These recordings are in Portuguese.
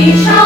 Isha.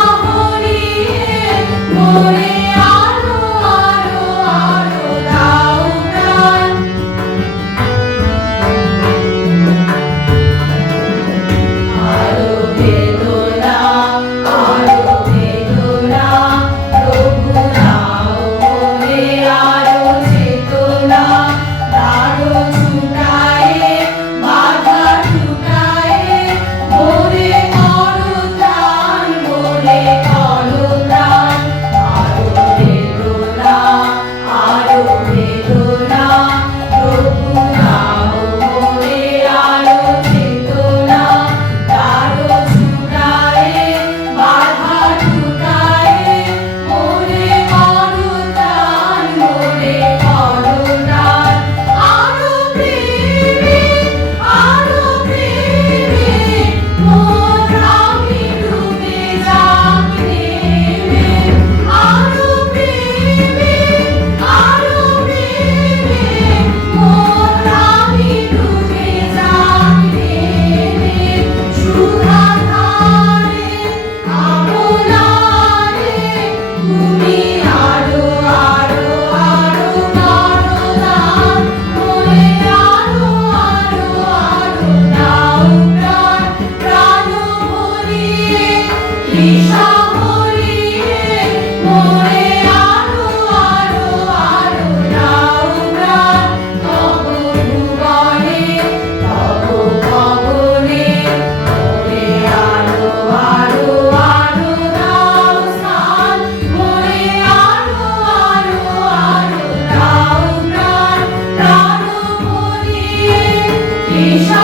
Deixa